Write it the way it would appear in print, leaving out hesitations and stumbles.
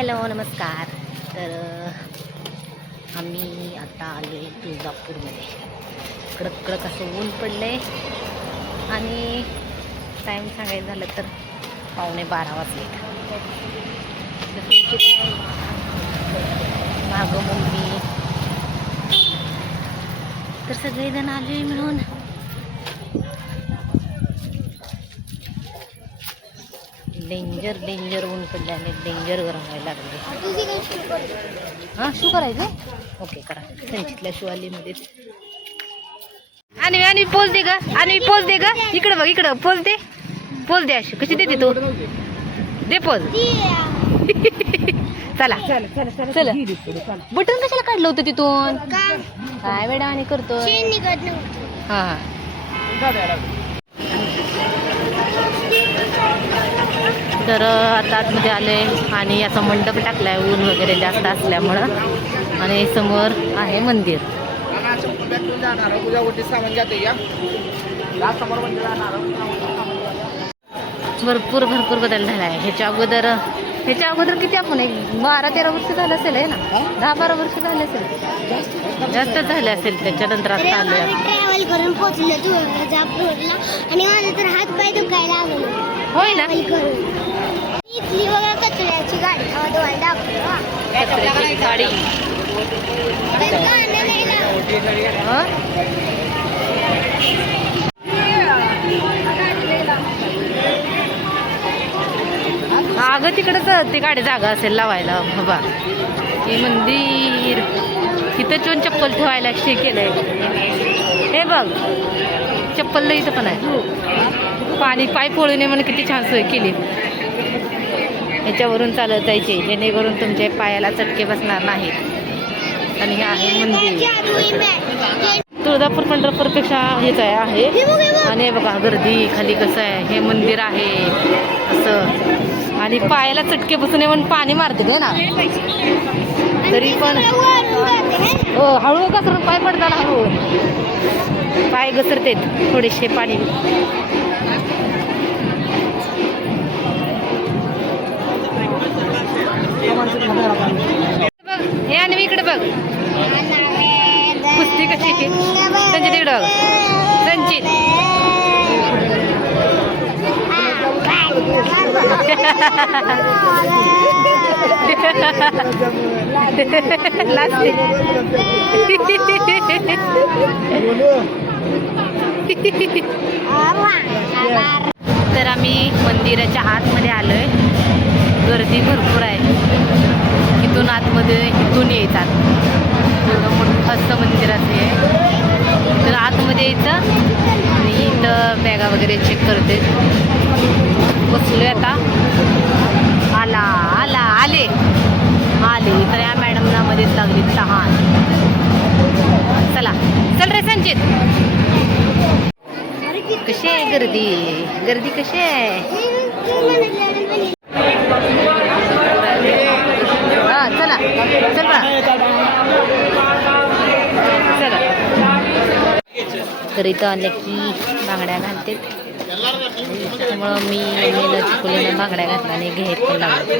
Hello नमस्कार. तर आम्ही आता आलो आहे तुळजापूरमध्ये. कडक कडक असं ऊन पडलं आहे आणि टाईम सांगायचं झालं तर 11:15 वाजले. मागं मम्मी तर सगळेजण आले आहे म्हणून डेंजर डेंजर ऊन पडल्याने डेंजर गरम व्हायला लागले. हां शू करायचं ओके करा. संचितल्या शिवालीमध्येच आणि पोच दे ग आणि पोच दे ग. इकडं बघ इकडं पोच दे. पोच दे अशी कशी देते तू दे पोच. चला चला बटन कशाला काढलं होतं तिथून काय वेळा आणि करतो. हां हां तर आता आतमध्ये आले आणि याचा मंडप टाकलाय ऊन वगैरे जास्त असल्यामुळं. आणि समोर आहे मंदिर. भरपूर भरपूर बदल झाला आहे. ह्याच्या अगोदर किती आपण 12-13 वर्ष झालं असेल आहे ना. 10-12 वर्ष झाले असेल जास्त झाले असेल. त्याच्यानंतर आता आलोय ट्रॅव्हल करून पोहोचलो तुळजापूरला आणि माझा तर हात पाय दुखायला लागले. होय ना. इथली बघा कचऱ्याची गाडी कचऱ्याची गाडी. अगं तिकडंच ती गाडी जागा असेल लावायला बाबा. हे मंदिर तिथं चोन चप्पल ठेवायला शे केलंय. हे बघ चप्पल इथं पण आहे. पाणी पाय पळू नये म्हणून किती छान सोय केली. ह्याच्यावरून चालत जायचे जेणेकरून तुमच्या पायाला चटके बसणार नाहीत. आणि हे आहे मंदिर. तुळजापूर पंढरपूरपेक्षा हेच आहे. आणि हे बघा गर्दी खाली कसं आहे. हे मंदिर आहे असं. आणि पायाला चटके बसू नये म्हणून पाणी मारते ते ना. तरी पण हो हळू घसरून पाय पडताना हळू पाय घसरते थोडेसे पाणी. बघ हे आणि इकडे बघ कुस्ती कशी संचित इकडे बघ. संचित तर आम्ही मंदिराच्या आतमध्ये आलोय. गर्दी भरपूर आहे. इथून आतमध्ये इथून यायचं. एवढं मोठं असं मंदिर असे तर आतमध्ये यायचं. आणि इथं बॅगा वगैरे चेक करते. बसलोय आता. आले तर या मॅडमना मध्येच लागली तहान. चला चल रे संचित. कशी आहे गर्दी कशी आहे. हा चला चल बा चला. तर इथं आले की बांगड्या घालते. त्यामुळं मी चिकोलीनं बांगड्या घातल्या आणि घेत पण लागले.